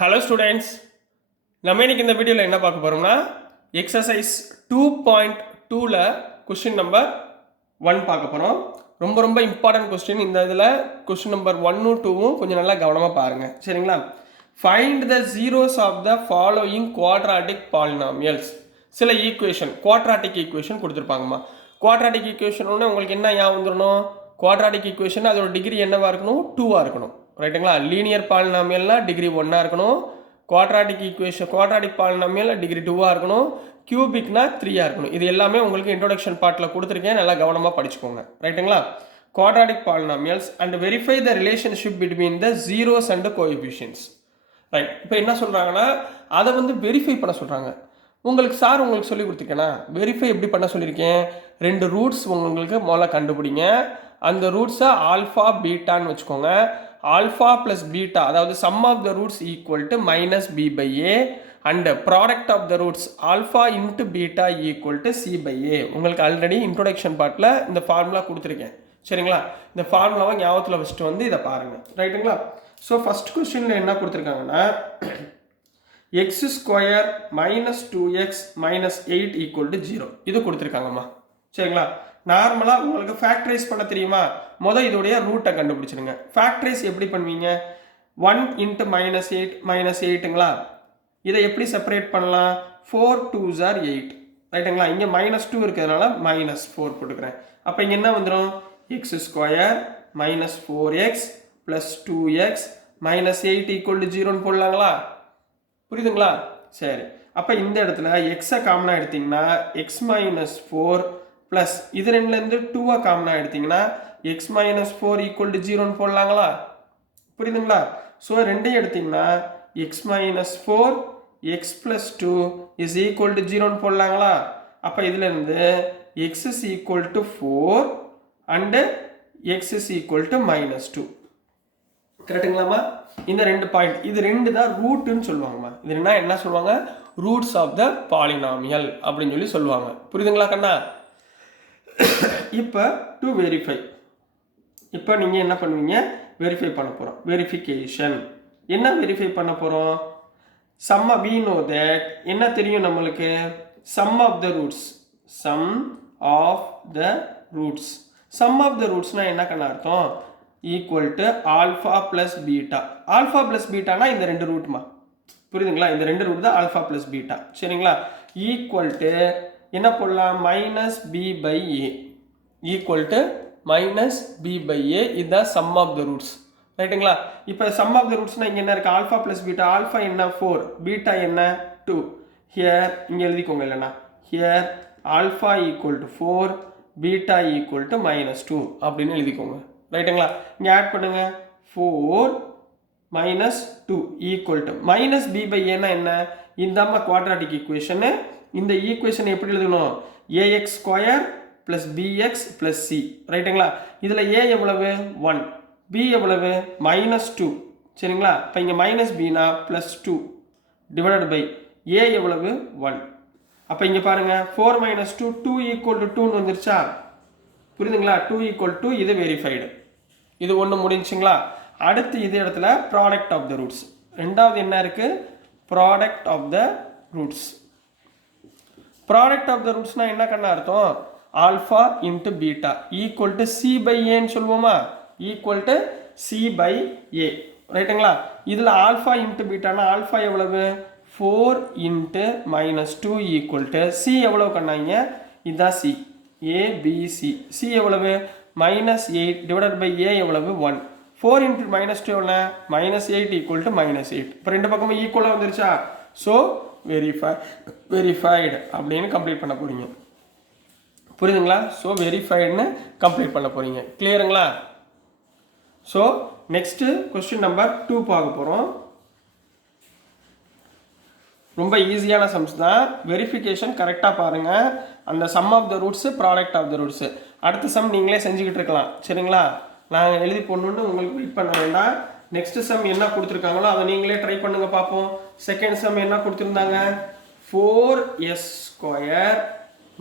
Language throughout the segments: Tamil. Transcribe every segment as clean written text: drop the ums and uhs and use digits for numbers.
ஹலோ ஸ்டூடெண்ட்ஸ், நம்ம இன்னைக்கு இந்த வீடியோவில் என்ன பார்க்க போகிறோம்னா எக்ஸசைஸ் 2.2ல் கொஸ்டின் நம்பர் 1 பார்க்க போகிறோம். ரொம்ப இம்பார்ட்டன்ட் கொஸ்டின். இந்த இதில் கொஸ்டின் நம்பர் 1ம் 2ம் கொஞ்சம் நல்லா கவனமாக பாருங்கள், சரிங்களா? Find the zeros of the following quadratic polynomials. சில ஈக்குவேஷன், குவாட்ராட்டிக் ஈக்குவேஷன் கொடுத்துருப்பாங்கம்மா. குவாட்ராட்டிக் ஈக்குவேஷன் ஒன்று உங்களுக்கு என்ன ஞாபகம் வந்துடணும்? குவாட்ராட்டிக் ஈக்குவேஷன் அதோட டிகிரி என்னவாக இருக்கணும்? 2ஆக இருக்கணும், ரைட்டுங்களா? லீனியர் பாலினாமியல்னா டிகிரி 1ஆக இருக்கணும். Quadratic equation quadratic polynomial degree 2ஆக இருக்கணும். கியூபிக்னா 3ஆக இருக்கணும். இது எல்லாமே உங்களுக்கு இன்ட்ரோடக்ஷன் பார்ட்டில் கொடுத்துருக்கேன், நல்லா கவனமாக படிச்சுக்கோங்க, ரைட்டுங்களா? Quadratic polynomials and verify the relationship between the zeros and coefficients. Right, இப்போ என்ன சொல்கிறாங்கன்னா அதை வெரிஃபை பண்ண சொல்கிறாங்க. உங்களுக்கு சார் உங்களுக்கு சொல்லி கொடுத்துருக்கேன்னா வெரிஃபை எப்படி பண்ண சொல்லியிருக்கேன்? 2 ரூட்ஸ் உங்களுக்கு முதல்ல கண்டுபிடிங்க. அந்த ரூட்ஸை ஆல்ஃபா பீட்டான்னு வச்சுக்கோங்க. ஆல்ஃபா ப்ளஸ் பீட்டா, அதாவது sum of the roots equal to minus B by a and product of the roots alpha into beta equal to c by a. உங்களுக்கு ஆல்ரெடி இன்ட்ரோடக்ஷன் பார்ட்டில் இந்த ஃபார்முலா கொடுத்துருக்கேன், சரிங்களா? இந்த ஃபார்முலாவை ஞாபகத்தில் வச்சுட்டு இதை பாருங்கள், ரைட்டுங்களா? ஸோ ஃபஸ்ட் கொஸ்டினில் என்ன கொடுத்துருக்காங்கன்னா X square minus 2x minus 8 equal to 0 இது கொடுத்துருக்காங்கம்மா, சரிங்களா? நார்மலாக உங்களுக்கு ஃபேக்டரைஸ் பண்ண தெரியுமா? இதோடைய ரூட்டை கண்டுபிடிச்சிடுங்க. ஃபேக்டரைஸ் எப்படி பண்ணுவீங்க? 1 இன்ட்டு மைனஸ் 8 மைனஸ் 8ங்களா? இதை எப்படி செப்பரேட் பண்ணலாம்? 4 2s are 8, ரைட்டுங்களா? இங்கே மைனஸ் 2 இருக்கிறதுனால மைனஸ் 4 போட்டுக்கிறேன். அப்போ இங்கே என்ன வந்துடும்? X square minus 4x plus 2x minus 8 equal to 0ன்னு போடலாங்களா? புரியுதுங்களா? சரி, அப்போ இந்த இடத்துல எக்ஸை காமனாக எடுத்திங்கன்னா எக்ஸ் மைனஸ் 4 ப்ளஸ் இது ரெண்டுலேருந்து 2வை காமனாக எடுத்திங்கன்னா எக்ஸ் மைனஸ் 4 ஈக்குவல் டு 0ன்னு போடலாங்களா? புரியுதுங்களா? ஸோ ரெண்டையும் எடுத்திங்கன்னா x minus 4 x plus 2 is equal to 0ன்னு போடலாங்களா? அப்போ இதுலேருந்து x is equal to 4 and x is equal to minus 2, கரெக்டுங்களாம்மா? இந்த 2 பாயிண்ட், இது 2 தான் ரூட்டுன்னு சொல்லுவாங்கம்மா. இது என்ன சொல்லுவாங்க? ரூட்ஸ் ஆஃப் த பாலினாமியல் அப்படின்னு சொல்லுவாங்க. புரியுதுங்களா கண்ணா? இப்போ டு வெரிஃபை, இப்போ நீங்கள் என்ன பண்ணுவீங்க? வெரிஃபை பண்ண போகிறோம். வெரிஃபிகேஷன் என்ன வெரிஃபை பண்ண போகிறோம்? சம் we know that என்ன தெரியும் நம்மளுக்கு? Sum of the roots, sum of the roots. Sum of the ரூட்ஸ்னா என்ன கண்ணா அர்த்தம்? Equal to alpha plus beta. Alpha plus பீட்டானா இந்த 2 ரூட்மா, புரியுதுங்களா? இந்த 2 ரூட் தான் ஆல்ஃபா ப்ளஸ் பீட்டா, சரிங்களா? ஈக்குவல் டு என்ன போடலாம்? Minus B by a, equal to minus B by a. இதுதான் சம் ஆஃப் த ரூட்ஸ், ரைட்டுங்களா? இப்போ சம் ஆஃப் த ரூட்ஸ்னா இங்கே என்ன இருக்குது? Alpha plus beta. ஆல்ஃபா என்ன? 4, பீட்டா என்ன? 2. ஹியர் இங்கே எழுதிக்கோங்க, இல்லைண்ணா here alpha equal to 4, beta equal to minus 2 அப்படின்னு எழுதிக்கோங்க, ரைட்டுங்களா? இங்கே ஆட் பண்ணுங்க. 4 minus 2 equal to minus B by ஏன்னா என்ன? இந்தாம்மா குவாட்ராட்டிக் ஈக்குவேஷனு. இந்த ஈக்குவேஷன் எப்படி எழுதணும்? A X square plus B X plus C, ரைட்டுங்களா? இதில் ஏ எவ்வளவு? 1, பி எவ்வளவு? மைனஸ் 2, சரிங்களா? இப்போ இங்கே மைனஸ் பினா ப்ளஸ் 2 டிவைடட் பை ஏ எவ்வளவு? 1. அப்போ இங்கே பாருங்கள், 4 மைனஸ் 2 2 ஈக்குவல் டு 2ன்னு வந்துருச்சா? புரியுதுங்களா? 2 ஈக்குவல் டு இது வெரிஃபைடு. இது ஒன்று முடிஞ்சுங்களா? அடுத்து இது இடத்துல ப்ராடக்ட் ஆஃப் த ரூட்ஸ். ரெண்டாவது என்ன இருக்குது? Product of the roots. Product of the ரூட்ஸ்னா என்ன கண்ணா அர்த்தம்? Alpha into beta equal to c by ஏன்னு சொல்லுவோமா? Equal to c by a, ரைட்டுங்களா? இதில் ஆல்ஃபா இன்ட்டு பீட்டானா ஆல்ஃபா எவ்வளவு? 4 into minus 2 equal to c எவ்வளவு கண்ணாங்க? இதுதான் சி, ஏபிசி. சி எவ்வளவு? மைனஸ் 8 டிவைடட் பை ஏ எவ்வளவு? 1. 4 இன்ட்டு மைனஸ் 2 எவ்வளோ? Minus 8 equal to minus 8. இப்போ 2 பக்கமும் ஈக்குவலாக வந்துருச்சா? ஸோ வெரிஃபைடு அப்படின்னு கம்ப்ளீட் பண்ண போகிறீங்க, புரியுதுங்களா? ஸோ வெரிஃபைடுன்னு கம்ப்ளீட் பண்ண போகிறீங்க, கிளியருங்களா? ஸோ நெக்ஸ்ட்டு கொஸ்டின் நம்பர் 2 பார்க்க போகிறோம். ரொம்ப ஈஸியான சம்ஸ் தான். வெரிஃபிகேஷன் கரெக்டாக பாருங்கள். அந்த sum of the roots, product of the roots. அடுத்த சம் நீங்களே செஞ்சுக்கிட்டு இருக்கலாம், சரிங்களா? நாங்கள் எழுதி போடணுன்னு உங்களுக்கு வெயிட் பண்ண வேண்டாம். நெக்ஸ்ட்டு சம் என்ன கொடுத்துருக்காங்களோ அதை நீங்களே ட்ரை பண்ணுங்க பார்ப்போம். செகண்ட் சம் என்ன கொடுத்துருந்தாங்க? 4s square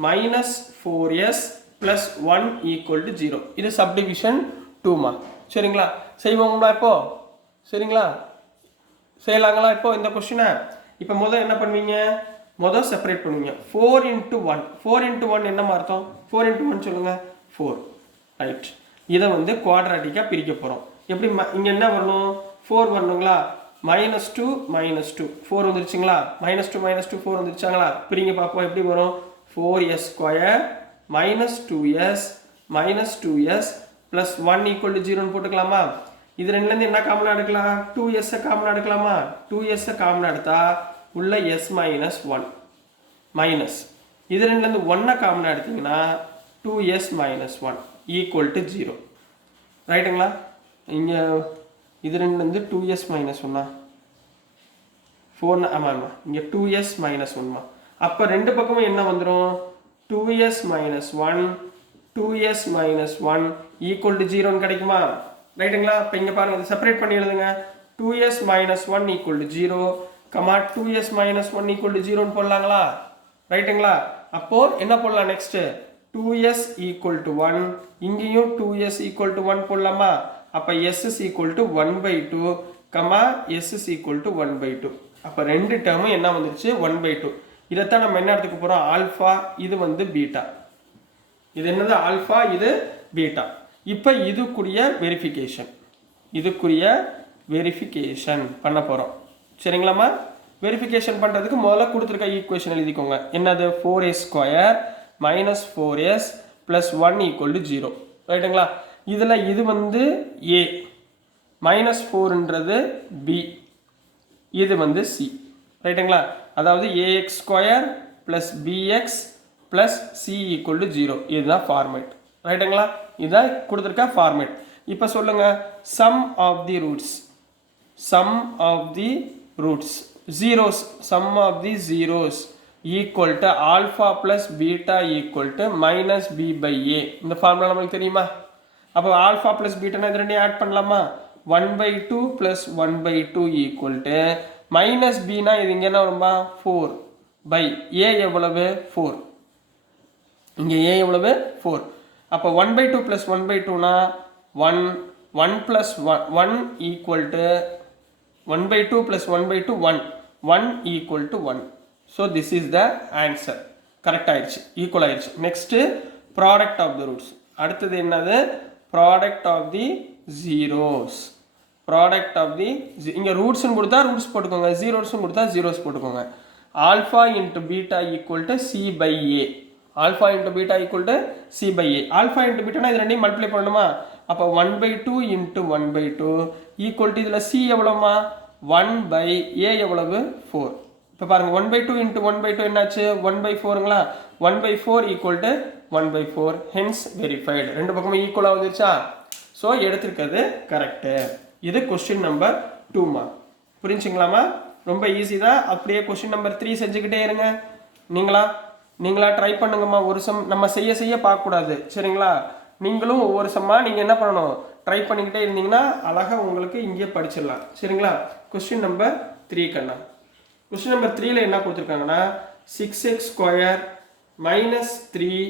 minus 4s plus 1 equal to 0. இது சப்டிவிஷன் 2மா, சரிங்களா? செய்வோங்களா இப்போ? சரிங்களா? செய்யலாங்களா? இப்போ இந்த கொஸ்டினை இப்போ முதல் என்ன பண்ணுவீங்க? முதல் செப்பரேட் பண்ணுவீங்க. 4 into 1 4 into 1 என்னமா அர்த்தம்? 4 into 1 சொல்லுங்க. 4 ரைட். இதை வந்து குவாட்ராட்டிக்காக பிரிக்க போகிறோம். எப்படி இங்கே என்ன வரணும்? 4 வரணுங்களா? -2 -2 4 வந்துருச்சுங்களா? -2 -2 4 வந்துருச்சாங்களா? பிரிங்க பார்ப்போம் எப்படி வரும். 4s square -2s -2s plus 1 = 0ன்னு போட்டுக்கலாமா? இது ரெண்டுலேருந்து என்ன காமனாக எடுக்கலாம்? 2s காமனாக எடுக்கலாமா? 2s காமனாக எடுத்தா உள்ள s - 1 மைனஸ் இது ரெண்டுலேருந்து 1 காமனாக எடுத்தீங்கன்னா 2s - 1 = 0 ரைட்டுங்களா? இங்கே இது ரெண்டுலேருந்து 2s - 1 4 ஆமாம் ஆமாம் இங்கே 2s - 1 அப்போ ரெண்டு பக்கமும் என்ன வந்துடும்? 2s - 1 2s - 1 = 0ன்னு கிடைக்குமா? ரைட்டுங்களா? இப்போ இங்கே பாருங்கள், இதை செப்பரேட் பண்ணி எழுதுங்க. 2s - 1 = 0 2s - 1 = 0ன்னு போடலாங்களா? ரைட்டுங்களா? அப்போது என்ன போடலாம் நெக்ஸ்ட்டு? 2s = 1 இங்கேயும் 2s = 1 போடலாமா? அப்போ s = 1/2 s = 1/2 அப்போ ரெண்டு டேர்மும் என்ன வந்துருச்சு? 1/2. இதைத்தான் நம்ம என்ன எடுத்துக்க போகிறோம்? ஆல்ஃபா, இது வந்து பீட்டா. இது என்னது? ஆல்ஃபா, இது பீட்டா. இப்போ இதுக்குரிய வெரிஃபிகேஷன் பண்ண போகிறோம். சரிங்களாம்மா? வெரிஃபிகேஷன் பண்ணுறதுக்கு முதல்ல கொடுத்துருக்க ஈக்குவேஷன் எழுதிக்கோங்க. என்னது? 4a ஸ்கொயர் -4s ப்ளஸ் 1 = 0 ரைட்டுங்களா? இதில் இது வந்து a -4ன்றது b, இது வந்து c ரைட்டுங்களா? அதாவது ax square plus bx plus c = 0. இதுதான் ஃபார்மேட் ரைட்டுங்களா? இதுதான் கொடுத்துருக்க ஃபார்மேட். இப்போ சொல்லுங்கள், sum of the roots zeros, sum of the zeros equal to alpha plus beta equal to minus b by a. இந்த ஃபார்முலா நமக்கு தெரியுமா? அப்போ ஆல்ஃபா ப்ளஸ் பீட்டானா இது ரெண்டையும் ஆட் பண்ணலாமா? 1/2 ப்ளஸ் 1/2 equal to மைனஸ் பினா இது இங்கே என்ன வரும்பா? 4 பை a எவ்வளவு? 4. இங்கே a எவ்வளவு? 4. அப்போ 1/2 plus 1/2னா 1 plus 1 equal to 1/2 plus 1/2 1 equal to 1. So this is the answer. Correct ஆயிடுச்சு, ஈக்குவல் ஆயிடுச்சு. Next product of the roots. அடுத்தது என்னது? Product of the zeros. Product of the இங்கே ரூட்ஸ்னு கொடுத்தா ரூட்ஸ் போட்டுக்கோங்க, ஜீரோஸ்னு கொடுத்தா ஜீரோஸ் போட்டுக்கோங்க. Alpha into beta equal to c by a. Alpha into beta equal to c by a. Alpha into பீட்டானா இது ரெண்டையும் மல்டிப்ளை பண்ணணுமா? அப்போ 1/2 இன்ட்டு 1/2 ஈக்குவல் டு இதில் சி எவ்வளோமா? 1/a எவ்வளவு? 4. இப்போ பாருங்கள், 1/2 இன்ட்டு 1/2 என்னாச்சு? 1/4ங்களா? 1/4 ஈக்குவல் டு 1/4 ஹென்ஸ் வெரிஃபைடு. ரெண்டு பக்கமும் ஈக்குவலாக வந்துருச்சா? ஸோ எடுத்துருக்கிறது கரெக்டு. இது கொஸ்டின் நம்பர் 2மா. புரிஞ்சுங்களாமா? ரொம்ப ஈஸி தான். அப்படியே கொஸ்டின் நம்பர் 3 செஞ்சுக்கிட்டே இருங்க. நீங்களா ட்ரை பண்ணுங்கம்மா. ஒரு சம் நம்ம செய்ய பார்க்கக்கூடாது. சரிங்களா? நீங்களும் ஒவ்வொரு சம்மாக நீங்கள் என்ன பண்ணணும்? ட்ரை பண்ணிக்கிட்டே இருந்தீங்கன்னா அழகாக உங்களுக்கு இங்கே படிச்சிடலாம். சரிங்களா? கொஸ்டின் நம்பர் 3 கண்ணா. கொஸ்டின் நம்பர் 3ல என்ன கொடுத்துருக்காங்கன்னா 6x ஸ்கொயர் -3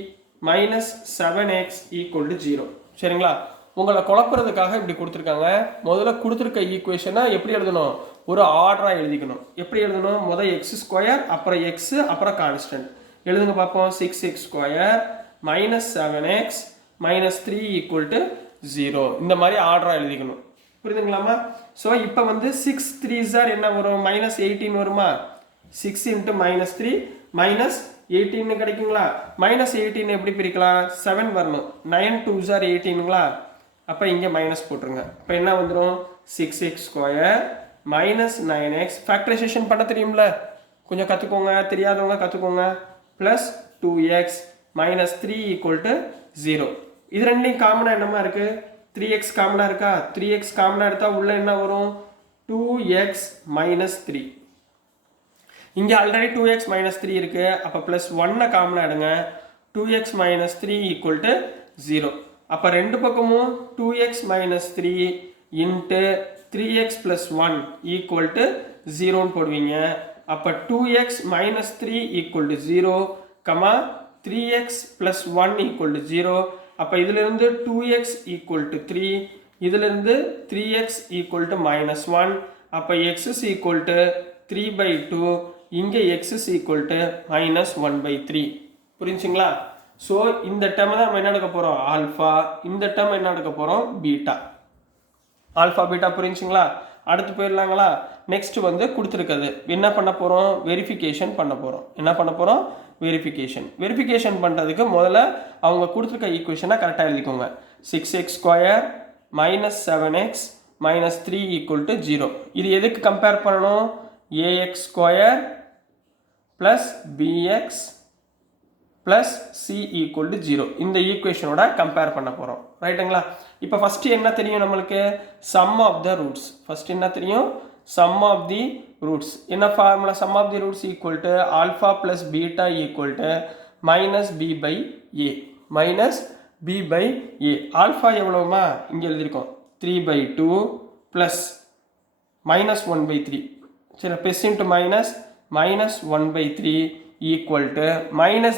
-7x = 0. சரிங்களா? உங்களை குழப்பறதுக்காக இப்படி கொடுத்துருக்காங்க. முதல்ல கொடுத்துருக்க ஈக்குவேஷனை எப்படி எழுதணும்? ஒரு ஆர்டராக எழுதிக்கணும். எப்படி எழுதணும்? முதல் x ஸ்கொயர், அப்புறம் x, அப்புறம் கான்ஸ்டன்ட் எழுதுங்க பார்ப்போம். 6x square -7x -3 = 0. இந்த மாதிரி ஆர்டராக எழுதிக்கணும். புரியுதுங்களாமா? ஸோ இப்போ வந்து 6 3s என்ன வரும்? -18 வருமா? 6 இன்ட்டு -3 -18 கிடைக்குங்களா? -18 எப்படி பிரிக்கலாம்? 7 வரணும். 9 2s 18ங்களா? அப்போ இங்கே மைனஸ் போட்டுருங்க. இப்போ என்ன வந்துடும்? 6x ஸ்கொயர் -9x ஃபேக்டரைசேஷன் பண்ண தெரியும்ல? கொஞ்சம் கற்றுக்கோங்க, தெரியாதவங்க கற்றுக்கோங்க. Plus 2x -3 = 0. இது ரெண்டையும் காமனாக என்னமா இருக்குது? 3x காமனாக இருக்கா? 3x காமனாக எடுத்தால் உள்ள என்ன வரும்? 2x - 3. இங்கே ஆல்ரெடி 2x - 3 இருக்குது. அப்போ ப்ளஸ் 1 காமனாக எடுங்க. 2x - 3 = 0. அப்போ ரெண்டு பக்கமும் 2x - 3 இன்ட்டு 3x + 1 = 0ன்னு போடுவீங்க. அப்போ 2x - 3 = 0, 3x + 1 = 0. அப்போ இதிலிருந்து 2x = 3, இதிலிருந்து 3x = -1, அப்போ x is equal to 3/2, இங்கே x is equal to -1/3. புரிஞ்சுங்களா? ஸோ இந்த டேர்மை தான் நம்ம என்ன எடுக்க போகிறோம்? ஆல்ஃபா. இந்த டேர்ம் என்ன எடுக்க போகிறோம்? பீட்டா. ஆல்ஃபா பீட்டா புரிஞ்சுங்களா? அடுத்து போயிடலாங்களா? நெக்ஸ்ட் வந்து கொடுத்துருக்குது என்ன பண்ண போகிறோம்? வெரிஃபிகேஷன் பண்ண போகிறோம். என்ன பண்ண போகிறோம்? வெரிஃபிகேஷன் பண்ணுறதுக்கு முதல்ல அவங்க கொடுத்துருக்க ஈக்குவேஷனை கரெக்டாக எழுதிக்கோங்க. 6x² - 7x - 3 = 0. இது எதுக்கு கம்பேர் பண்ணணும்? ax² + bx + c = 0. இந்த ஈக்குவேஷனோட கம்பேர் பண்ண போகிறோம். ரைட்டுங்களா? இப்போ ஃபஸ்ட்டு என்ன தெரியும் நம்மளுக்கு? Sum of the roots. First என்ன தெரியும்? Sum of the roots. என்ன formula? Sum of the roots equal to alpha plus beta equal to -b/a. -b/a. Alpha எவ்வளோமா? இங்கே எழுதியிருக்கோம் 3/2 ப்ளஸ் -1/3. சரி, plus into -1/3 equal to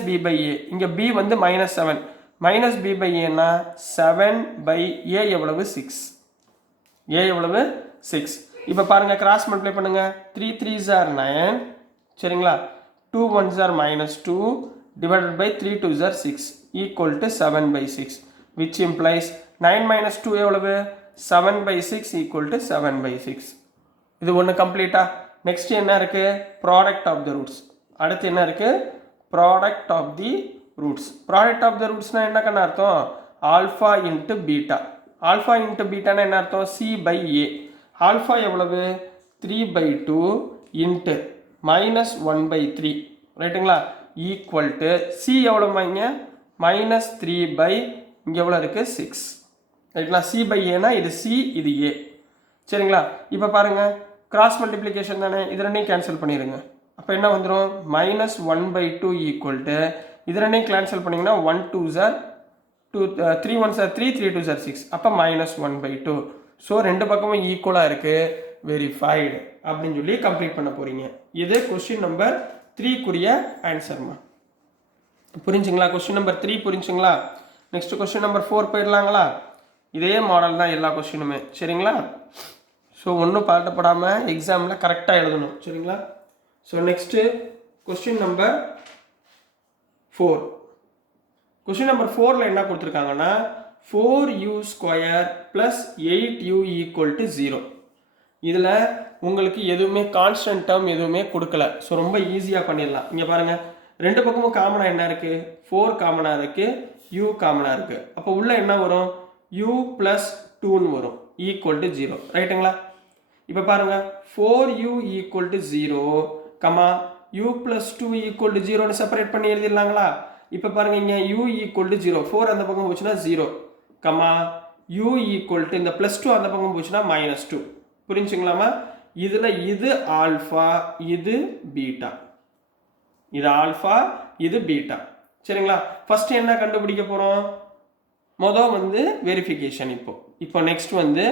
-b/a. இங்கே b வந்து -7. -b/a னா 7/a எவ்வளவு? 6. a எவ்வளவு? 6. இப்போ பாருங்க, கிராஸ் மல்டிப்ளை பண்ணுங்க. 3 3s are 9. சரிங்களா? 2 1s are -2 divided by 3 2s are 6 equal to 7/6, which implies 9 - 2 எவ்வளவு? 7/6 equal to 7/6. இது ஒன்று கம்ப்ளீட்டா? நெக்ஸ்ட் என்ன இருக்கு? Product of the roots. அடுத்து என்ன இருக்கு? Product of the roots. Product of the ரூட்ஸ்னா என்ன கண்ணா அர்த்தம்? Alpha into beta. Alpha into பீட்டானா என்ன அர்த்தம்? c/a. ஆல்ஃபா எவ்வளவு? 3/2 இன்ட்டு -1/3. ரைட்டுங்களா? ஈக்குவல் டு சி எவ்வளோமா? இங்கே -3 இங்கே எவ்வளோ இருக்குது? 6. ரைட்டுங்களா? c/aனா இது c, இது a. சரிங்களா? இப்போ பாருங்கள், கிராஸ் மல்டிப்ளிகேஷன் தானே, இது ரெண்டையும் கேன்சல் பண்ணிடுங்க. அப்போ என்ன வந்துடும்? -1/2 ஈக்குவல் டு இது ரெண்டையும் கேன்சல் பண்ணிங்கன்னா 1 2s are 2, 3 1s are 3, 3 2s are 6. அப்போ -1/2. ஸோ ரெண்டு பக்கமும் ஈக்குவலாக இருக்குது. வெரிஃபைடு அப்படின்னு சொல்லி கம்ப்ளீட் பண்ண போகிறீங்க. இது கொஸ்டின் நம்பர் 3க்குரிய ஆன்சர்மா. புரிஞ்சுங்களா? கொஸ்டின் நம்பர் 3 புரிஞ்சுங்களா? Next question number 4 போயிடலாங்களா? இதே மாடல் தான் எல்லா கொஸ்டினுமே. சரிங்களா? ஸோ ஒன்றும் பதட்டப்படாமல் எக்ஸாமில் கரெக்டாக எழுதணும். சரிங்களா? So next question number 4. Question number 4ல் என்ன கொடுத்துருக்காங்கன்னா 4u² + 8u = 0. இதில் உங்களுக்கு எதுவுமே கான்ஸ்டன்ட் டேர்ம் எதுவுமே கொடுக்கல. ஸோ ரொம்ப ஈஸியாக பண்ணிடலாம். இங்கே பாருங்கள், ரெண்டு பக்கமும் காமனாக என்ன இருக்குது? 4 காமனாக இருக்குது, u காமனாக இருக்குது. அப்போ உள்ள என்ன வரும்? u + 2ன்னு வரும், ஈக்குவல் டு 0. ரைட்டுங்களா? இப்போ பாருங்கள், 4u = 0, u + 2 = 0ன்னு செப்பரேட் பண்ணி எழுதிடலாங்களா? இப்போ பாருங்க, இங்கே u = 0, 4 அந்த பக்கம் போச்சுன்னா 0, u = இந்த +2 அந்த பக்கம் போச்சுன்னா -2. புரிஞ்சுங்களாமா? இதில் இது ஆல்ஃபா, இது பீட்டா. இது ஆல்ஃபா, இது பீட்டா. சரிங்களா? ஃபர்ஸ்ட் என்ன கண்டுபிடிக்க போகிறோம்? மொதல் வந்து வெரிஃபிகேஷன். இப்போ நெக்ஸ்ட் வந்து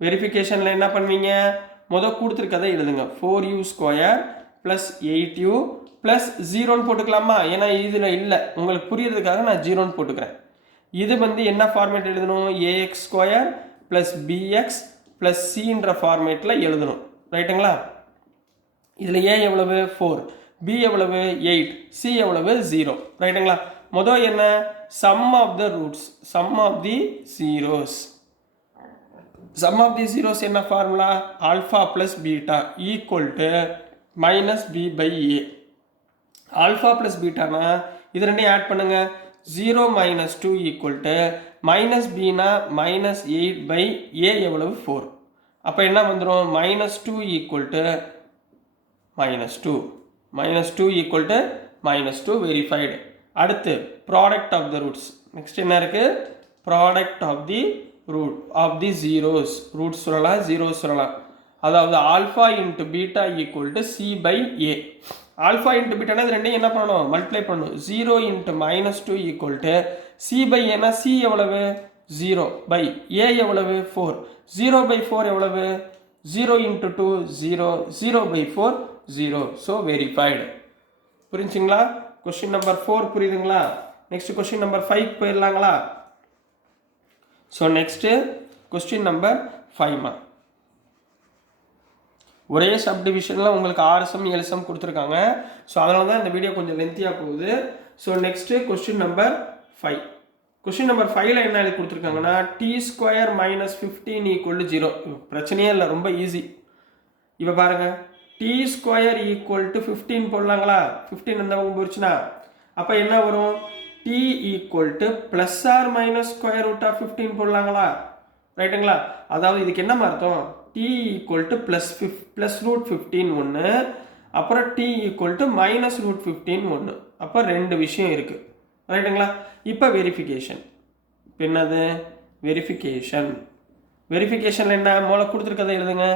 வெரிஃபிகேஷனில் என்ன பண்ணுவீங்க? மொதல் கொடுத்துருக்கதை எழுதுங்க. 4u² + 8u + 0ன்னு போட்டுக்கலாமா? ஏன்னா இதில் இல்லை, உங்களுக்கு புரியறதுக்காக நான் 0ன்னு போட்டுக்கிறேன். இது வந்து என்ன ஃபார்மேட் எழுதணும்? ax² + bx + cன்ற ஃபார்மேட்டில் எழுதணும். ரைட்டுங்களா? இதில் a எவ்வளவு? 4, b எவ்வளவு? 8, c எவ்வளவு? 0. ரைட்டுங்களா? மொதல் என்ன? Sum of the roots, sum of the zeros. Sum of the zeros என்ன formula? Alpha plus beta equal to -b/a. Alpha plus பீட்டானா இது ரெண்டையும் ஆட் பண்ணுங்க. 0 - 2 ஈக்குவல் டு -bனா -8/a எவ்வளவு? 4. அப்போ என்ன வந்துடும்? -2 equal to -2 equal to -2. Verified. அடுத்து product of the roots. Next என்ன இருக்கு? Product of the root of the zeros. Roots சொல்லலாம், ஜீரோஸ் சொல்லலாம். அதாவது alpha into beta equal to c/a. Alpha into பீட்டானா இது ரெண்டையும் என்ன பண்ணணும்? மல்டிப்ளை பண்ணணும். 0 × -2 ஈக்குவல் டு c/a. c எவ்வளவு? 0/a எவ்வளவு? 4. 0/4 எவ்வளவு? 0 × 2 0, 0/4 0. So verified. புரிஞ்சுங்களா? கொஸ்டின் நம்பர் 4 புரியுதுங்களா? நெக்ஸ்ட் கொஸ்டின் நம்பர் 5 போயிடலாங்களா? ஸோ நெக்ஸ்ட்டு கொஸ்டின் நம்பர் 5மா. ஒரே சப்டிவிஷனில் உங்களுக்கு 6 சம் 7 சம் கொடுத்துருக்காங்க. ஸோ அதனால தான் இந்த வீடியோ கொஞ்சம் லென்த்தியாக போகுது. So next question number 5. Question number 5ல் என்ன எழுதி கொடுத்துருக்காங்கன்னா t² - 15 = 0. பிரச்சனையே இல்லை, ரொம்ப ஈஸி. இப்போ பாருங்கள், t² = 15 போடலாங்களா? 15 அந்த பக்கம் போச்சுன்னா அப்போ என்ன வரும்? t = ±√15 போடலாங்களா? ரைட்டுங்களா? அதாவது இதுக்கு என்ன அர்த்தம்? t = +√15 ஒன்று, அப்புறம் t = -√15 ஒன்று. அப்போ 2 விஷயம் இருக்குது. ரைட்டுங்களா? இப்போ வெரிஃபிகேஷன். இப்போ என்னது வெரிஃபிகேஷன்? வெரிஃபிகேஷனில் என்ன மூளை கொடுத்துருக்கதை எழுதுங்க.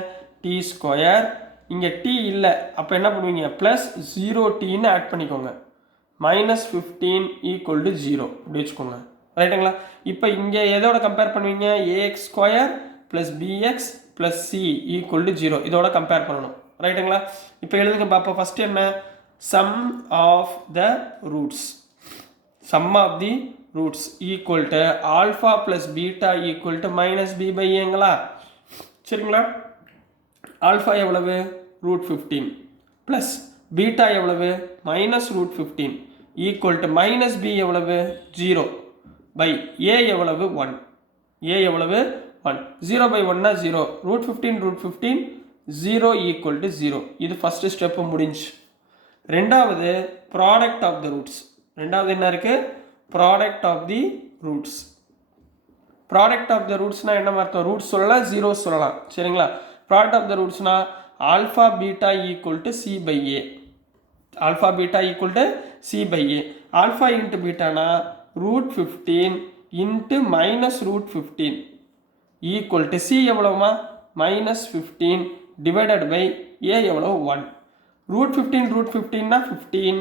t², இங்கே t இல்லை, அப்போ என்ன பண்ணுவீங்க? +0t ஆட் பண்ணிக்கோங்க. -15 = 0 அப்படி வச்சுக்கோங்க. ரைட்டுங்களா? இப்போ இங்கே எதோட கம்பேர் பண்ணுவீங்க? ax² + bx + c = 0 இதோட கம்பேர் பண்ணணும். ரைட்டுங்களா? இப்போ எழுதுங்க பார்ப்போம். ஃபஸ்ட்டு என்ன? Sum of the roots. Sum of the roots equal to alpha plus beta equal to -b/aங்களா? சரிங்களா? ஆல்ஃபா எவ்வளவு? √15 ப்ளஸ் பீட்டா எவ்வளவு? -√15 ஈக்குவல் டு -b எவ்வளவு? 0 பை a எவ்வளவு? 1. a எவ்வளவு? 1. 0/1 0. √15 0 ஈக்குவல் டு 0. இது ஃபர்ஸ்ட் ஸ்டெப்பு முடிஞ்சு. ரெண்டாவது ப்ராடக்ட் ஆஃப் த ரூட்ஸ். ரெண்டாவது என்ன இருக்கு? Product of the roots. Product of the ரூட்ஸ்னா என்ன அர்த்தம்? ரூட்ஸ் சொல்லலாம், ஜீரோ சொல்லலாம். சரிங்களா? ப்ராடக்ட் ஆஃப் த ரூட்ஸ்னா alpha beta equal to c/a. Alpha beta equal to c/a. Alpha into பீட்டானா √15 இன்ட்டு -√15 ஈக்குவல் டு c எவ்வளவுமா? -15 டிவைடட் பை a எவ்வளவு? 1. √15 15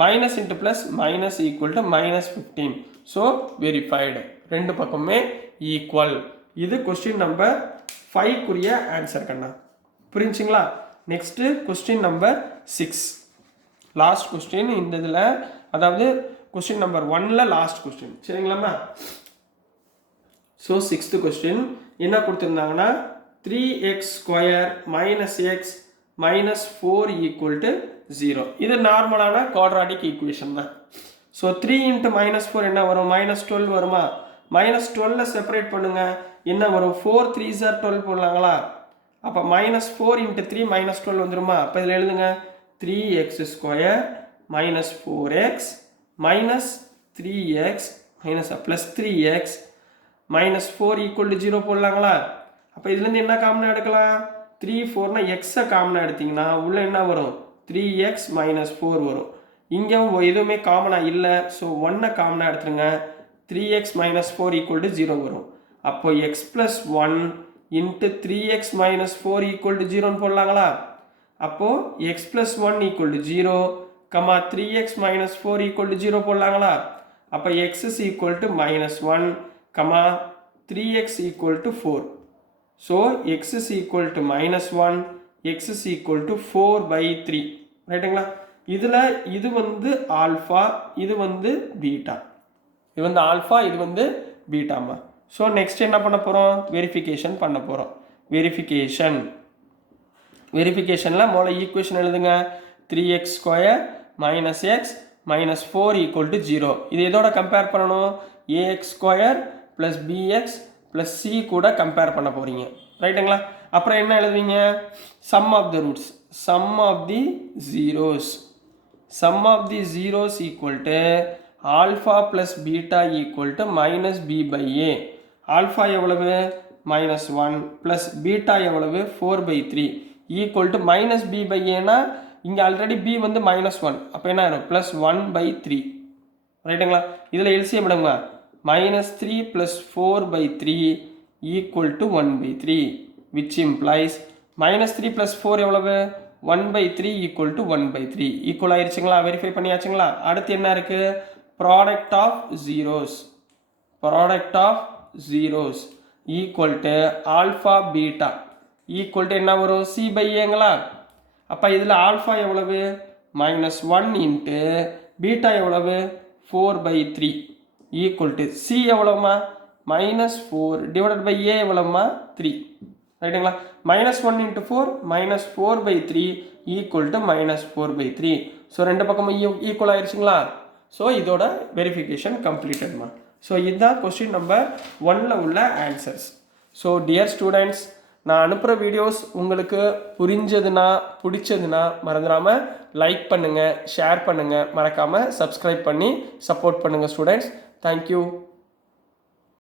minus into plus minus equal to -15. So verified. ரெண்டு பக்கமே ஈக்குவல். இது கொஸ்டின் நம்பர் 5க்குரிய ஆன்சர் கண்ணா. புரிஞ்சுங்களா? Next question number 6. Last question இந்த இதில், அதாவது கொஸ்டின் நம்பர் 1ல் லாஸ்ட் கொஸ்டின். சரிங்களாம்மா? ஸோ 6th கொஸ்டின் என்ன கொடுத்துருந்தாங்கன்னா 3x² - x - 4 = 0. இது நார்மலான குவாட்ராட்டிக் ஈக்குவேஷன் தான். ஸோ 3 × -4 என்ன வரும்? -12 வருமா? -12 செப்பரேட் பண்ணுங்க, என்ன வரும்? 4 3s are 12 போடலாங்களா? அப்போ -4 × 3 -12 வந்துருமா? அப்போ இதில் எழுதுங்க 3x² - 4x -3x +3x -4 = 0 போடலாங்களா? அப்போ இதுலேருந்து என்ன காமனாக எடுக்கலாம்? 3 4னா எக்ஸை காமனாக எடுத்திங்கன்னா உள்ளே என்ன வரும்? 3x - 4 வரும். இங்கே எதுவுமே காமனாக இல்லை, ஸோ 1 காமனாக எடுத்துருங்க. 3x - 4 = 0 வரும். அப்போ x + 1 × 3x - 4 = 0 போடலாங்களா? அப்போது x + 1 = 0, 3x - 4 = 0 போடலாங்களா? அப்போ x = -1, 3x = 4. So x = -1, x = 4/3. ரைட்டுங்களா? இதில் இது வந்து ஆல்ஃபா, இது வந்து பீட்டா. இது வந்து ஆல்ஃபா, இது வந்து பீட்டாமா. ஸோ நெக்ஸ்ட் என்ன பண்ண போகிறோம்? வெரிஃபிகேஷன் பண்ண போகிறோம். வெரிஃபிகேஷனில் முதல்ல ஈக்குவேஷன் எழுதுங்க. 3x² - x -4 = 0. இது எதோட கம்பேர் பண்ணணும்? ax² + bx + c கூட கம்பேர் பண்ண போகிறீங்க. ரைட்டுங்களா? அப்புறம் என்ன எழுதுவீங்க? Sum of the roots. Sum of the zeros. Sum of the zeros equal to alpha plus beta equal to -b/a. Alpha எவ்வளவு? -1 ப்ளஸ் பீட்டா எவ்வளவு? 4/3 ஈக்குவல் டு -b/aனா இங்கே ஆல்ரெடி b வந்து -1, அப்போ என்ன ஆகும்? +1/3. ரைட்டுங்களா? இதில் எல்சிஎம் விடுங்க. -3 + 4/3 ஈக்குவல் டு 1/3, which implies -3 + 4 எவ்வளவு? 1/3 ஈக்குவல் டு 1/3. ஈக்குவல் ஆயிடுச்சுங்களா? வெரிஃபை பண்ணியாச்சுங்களா? அடுத்து என்ன இருக்கு? Product of zeros. Product of zeros equal to alpha beta equal to என்ன வரும்? c/aங்களா? அப்போ இதில் ஆல்ஃபா எவ்வளவு? -1 இன்ட்டு பீட்டா எவ்வளவு? 4/3 ஈக்குவல் டு c எவ்வளவுமா? -4 டிவைடட் பை a எவ்வளவுமா? 3. ரைட்டுங்களா? -1 × 4 -4/3 ஈக்குவல் டு -4/3. ஸோ ரெண்டு பக்கமும் ஈக்குவல் ஆயிடுச்சுங்களா? ஸோ இதோட வெரிஃபிகேஷன் கம்ப்ளீட்டட்மா. ஸோ இதுதான் கொஸ்டின் நம்பர் 1ல் உள்ள ஆன்சர்ஸ். ஸோ டியர் ஸ்டூடெண்ட்ஸ், நான் அனுப்புகிற வீடியோஸ் உங்களுக்கு புரிஞ்சதுன்னா பிடிச்சதுன்னா மறந்துடாமல் லைக் பண்ணுங்கள், ஷேர் பண்ணுங்கள், மறக்காமல் சப்ஸ்கிரைப் பண்ணி சப்போர்ட் பண்ணுங்கள் ஸ்டூடெண்ட்ஸ். தேங்க்யூ.